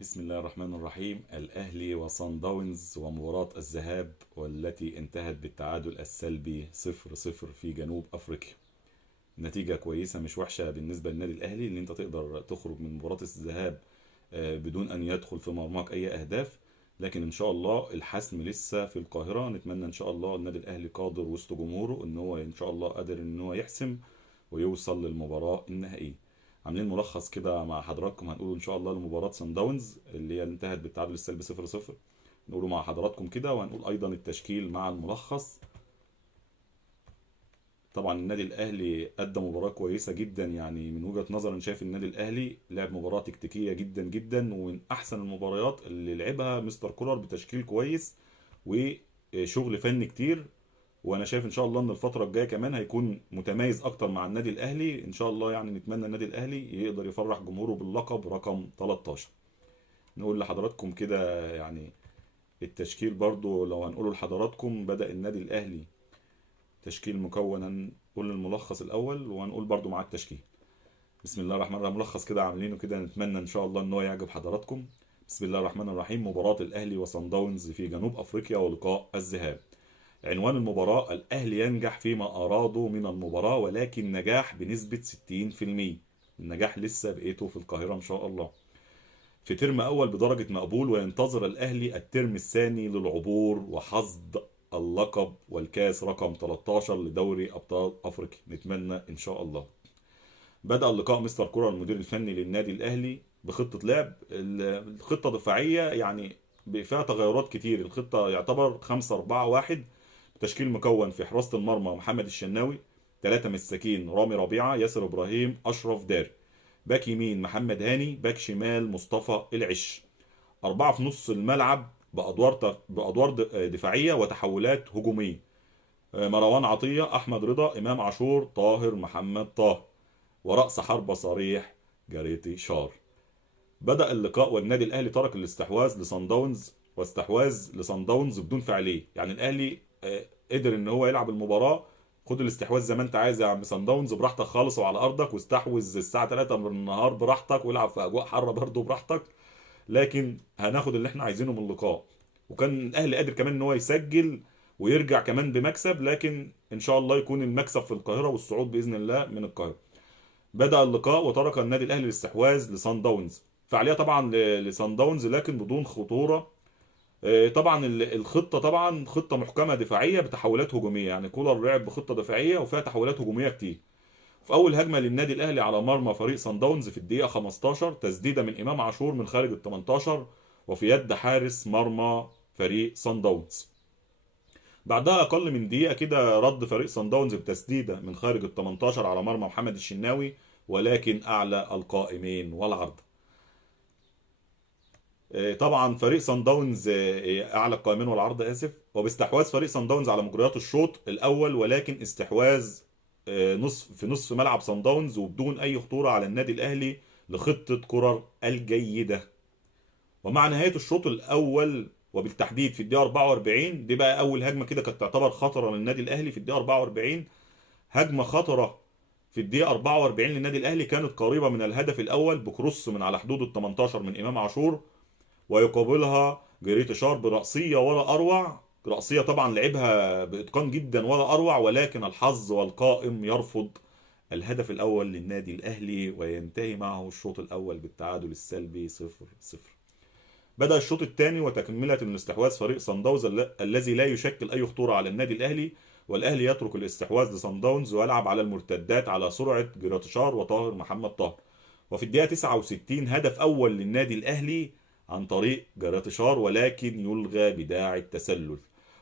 بسم الله الرحمن الرحيم. الأهلي وصن داونز ومباراة الذهاب والتي انتهت بالتعادل السلبي 0-0 في جنوب أفريقيا. نتيجة كويسة مش وحشة بالنسبة للنادي الأهلي إن أنت تقدر تخرج من مباراة الذهاب بدون أن يدخل في مرماك أي أهداف. لكن إن شاء الله الحسم لسه في القاهرة. نتمنى إن شاء الله النادي الأهلي قادر وسط جمهوره إن هو إن شاء الله قادر إن هو يحسم ويوصل للمباراة النهائية. عاملين ملخص كده مع حضراتكم هنقوله ان شاء الله لمباراة سان داونز اللي هي انتهت بالتعادل السلبي 0-0. نقوله مع حضراتكم كده وهنقول ايضا التشكيل مع الملخص. طبعا النادي الاهلي ادى مباراة كويسة جدا، يعني من وجهة نظر انا شايف النادي الاهلي لعب مباراة تكتيكية جدا جدا، ومن احسن المباريات اللي لعبها مستر كولر بتشكيل كويس وشغل فني كتير. وانا شايف ان شاء الله ان الفتره الجايه كمان هيكون متميز اكتر مع النادي الاهلي ان شاء الله. يعني نتمنى النادي الاهلي يقدر يفرح جمهوره باللقب رقم 13. نقول لحضراتكم كده يعني التشكيل برضو لو هنقوله لحضراتكم. بدأ النادي الاهلي تشكيل مكون، هنقول الملخص الاول وهنقول برضو مع التشكيل. بسم الله الرحمن الرحيم. ملخص كده عاملينه كده، نتمنى ان شاء الله ان هو يعجب حضراتكم. بسم الله الرحمن الرحيم. مباراة الاهلي وصن داونز في جنوب افريقيا ولقاء الذهاب. عنوان المباراة: الأهلي ينجح فيما أراده من المباراة ولكن نجاح بنسبة 60%. النجاح لسه بقيته في القاهرة إن شاء الله. في ترم أول بدرجة مقبول، وينتظر الأهلي الترم الثاني للعبور وحصد اللقب والكاس رقم 13 لدوري أبطال أفريقيا. نتمنى إن شاء الله. بدأ اللقاء مستر كولر المدير الفني للنادي الأهلي بخطة لعب. الخطة دفاعية يعني فيها تغيرات كتير. الخطة يعتبر 5-4-1. تشكيل مكون: في حراسة المرمى محمد الشناوي، 3 مساكين: رامي ربيعة، ياسر إبراهيم، أشرف داري. باك يمين محمد هاني، باك شمال مصطفى العش. 4 في نص الملعب بأدوار دفاعية وتحولات هجومية: مروان عطية، أحمد رضا، إمام عاشور، طاهر محمد طاهر. ورأس حربة صريح جاريتي شار. بدأ اللقاء والنادي الأهلي ترك الاستحواذ لصن داونز، واستحواذ لصن داونز بدون فعالية. يعني الأهلي قدر ان هو يلعب المباراة. خد الاستحواذ زي ما انت عايز يا عم صن داونز، براحتك خالص وعلى ارضك، واستحوذ الساعة 3 من النهار براحتك، والعب في اجواء حارة برضه براحتك. لكن هناخد اللي احنا عايزينه من اللقاء. وكان الاهلي قادر كمان ان هو يسجل ويرجع كمان بمكسب، لكن ان شاء الله يكون المكسب في القاهرة والصعود باذن الله من القاهرة. بدأ اللقاء وترك النادي الاهلي الاستحواذ لصن داونز. فعالية طبعا لصن داونز لكن بدون خطورة. طبعا الخطه طبعا خطه محكمه دفاعيه بتحولات هجوميه. يعني كولر لعب بخطه دفاعيه وفيها تحولات هجوميه كتير. في اول هجمه للنادي الاهلي على مرمى فريق صن داونز في الدقيقه 15، تسديده من امام عاشور من خارج ال 18 وفي يد حارس مرمى فريق صن داونز. بعدها اقل من دقيقه كده رد فريق صن داونز بتسديده من خارج ال 18 على مرمى محمد الشناوي، ولكن اعلى القائمين والعرض. طبعا فريق صن داونز اعلى القائمين والعرض اسف. وباستحواذ فريق صن داونز على مجريات الشوط الاول، ولكن استحواذ نصف ملعب صن داونز وبدون اي خطوره على النادي الاهلي لخطه كرر الجيده. ومع نهايه الشوط الاول وبالتحديد في الدقيقه 44، دي بقى اول هجمه كده كانت تعتبر خطره للنادي الاهلي في الدقيقه 44. هجمه خطره في الدقيقه 44 للنادي الاهلي كانت قريبه من الهدف الاول بكروس من على حدود ال 18 من امام عاشور، ويقابلها جريت شار برأسية ولا أروع. رأسية طبعا لعبها بإتقان جدا ولا أروع، ولكن الحظ والقائم يرفض الهدف الأول للنادي الأهلي، وينتهي معه الشوط الأول بالتعادل السلبي 0-0. بدأ الشوط الثاني وتكملة الاستحواذ فريق صن داونز الذي لا يشكل أي خطورة على النادي الأهلي، والأهلي يترك الاستحواذ لصن داونز ويلعب على المرتدات على سرعة جراتشار وطاهر محمد طاهر. وفي الدقيقة 69 هدف أول للنادي الأهلي عن طريق جراتشار، ولكن يلغى بداعي التسلل.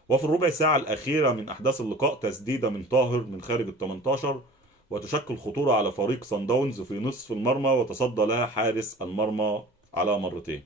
وفي الربع ساعة الأخيرة من أحداث اللقاء تسديدة من طاهر من خارج ال 18 وتشكل خطورة على فريق صن داونز في نصف المرمى، وتصدى لها حارس المرمى على مرتين.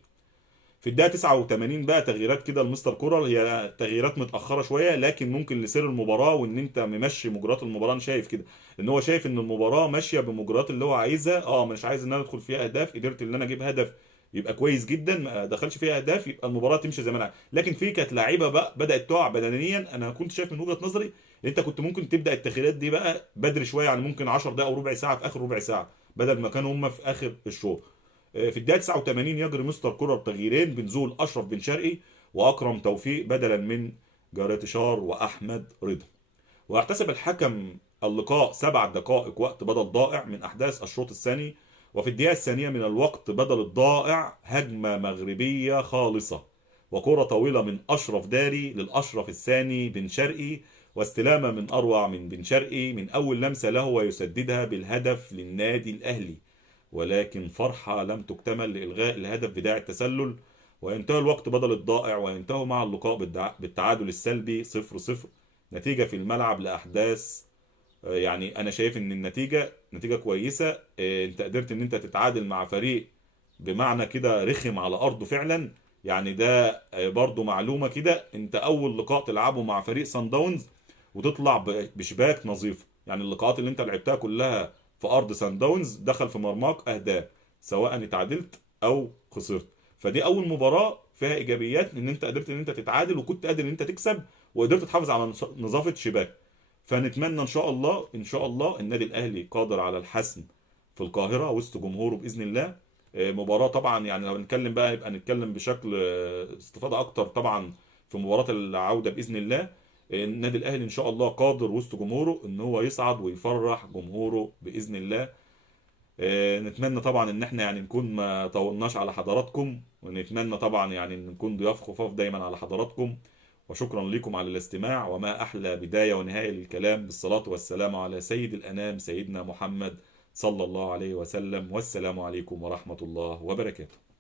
في الدقيقة 89 بقى تغييرات كده المستر كورال، هي تغييرات متأخرة شوية لكن ممكن لسير المباراة وان انت ممشي مجريات المباراة. انا شايف كده ان هو شايف ان المباراة ماشية بمجريات اللي هو عايزها. مش عايز ان انا ادخل فيها اهداف، قدرت ان انا اجيب هدف يبقى كويس جدا، ما دخلش فيها اهداف يبقى المباراة تمشي زي ما انا عايز. لكن في كانت لعيبة بقى بدأت تقع بدنيا. انا كنت شايف من وجهة نظري ان انت كنت ممكن تبدأ التغييرات دي بقى بدري شوية، يعني ممكن 10 دقائق او ربع ساعة في اخر ربع ساعة بدل ما كانوا هم في اخر الشوط. في الدقيقه 89 يجري مستر كولر تغييرين بنزول اشرف بن شرقي واكرم توفيق بدلا من جراتيشار واحمد رضا. ويحتسب الحكم اللقاء 7 دقائق وقت بدل ضائع من احداث الشوط الثاني. وفي الدقيقه الثانيه من الوقت بدل الضائع هجمه مغربيه خالصه وكرة طويلة من أشرف داري للأشرف الثاني بن شرقي، واستلامة من أروع من بن شرقي من أول لمسة له ويسددها بالهدف للنادي الأهلي. ولكن فرحة لم تكتمل لإلغاء الهدف بداعي التسلل، وينتهي الوقت بدل الضائع وينتهي مع اللقاء بالتعادل السلبي 0-0. نتيجة في الملعب لأحداث يعني أنا شايف إن النتيجة نتيجة كويسة. أنت قدرت إن أنت تتعادل مع فريق بمعنى كده رخم على أرضه فعلا. يعني ده برضو معلومة كده، انت اول لقاء تلعبه مع فريق سان داونز وتطلع بشباك نظيفة. يعني اللقاءات اللي انت لعبتها كلها في ارض سان داونز دخل في مرماك اهداف سواء اتعادلت او خسرت. فدي اول مباراة فيها ايجابيات ان انت قدرت ان انت تتعادل وكنت قادر ان انت تكسب وقدرت تحافظ على نظافة شباك. فنتمنى ان شاء الله ان شاء الله النادي الاهلي قادر على الحسم في القاهرة وسط جمهوره باذن الله. مباراة طبعا يعني لو نتكلم بقى يبقى نتكلم بشكل استفاضة اكتر طبعا في مباراة العودة باذن الله. النادي الاهلي ان شاء الله قادر وسط جمهوره ان هو يصعد ويفرح جمهوره باذن الله. نتمنى طبعا ان احنا يعني نكون ما طولناش على حضراتكم، ونتمنى طبعا يعني ان نكون ضياف خفاف دايما على حضراتكم. وشكرا لكم على الاستماع، وما احلى بداية ونهاية للكلام بالصلاة والسلام على سيد الانام سيدنا محمد صلى الله عليه وسلم. والسلام عليكم ورحمة الله وبركاته.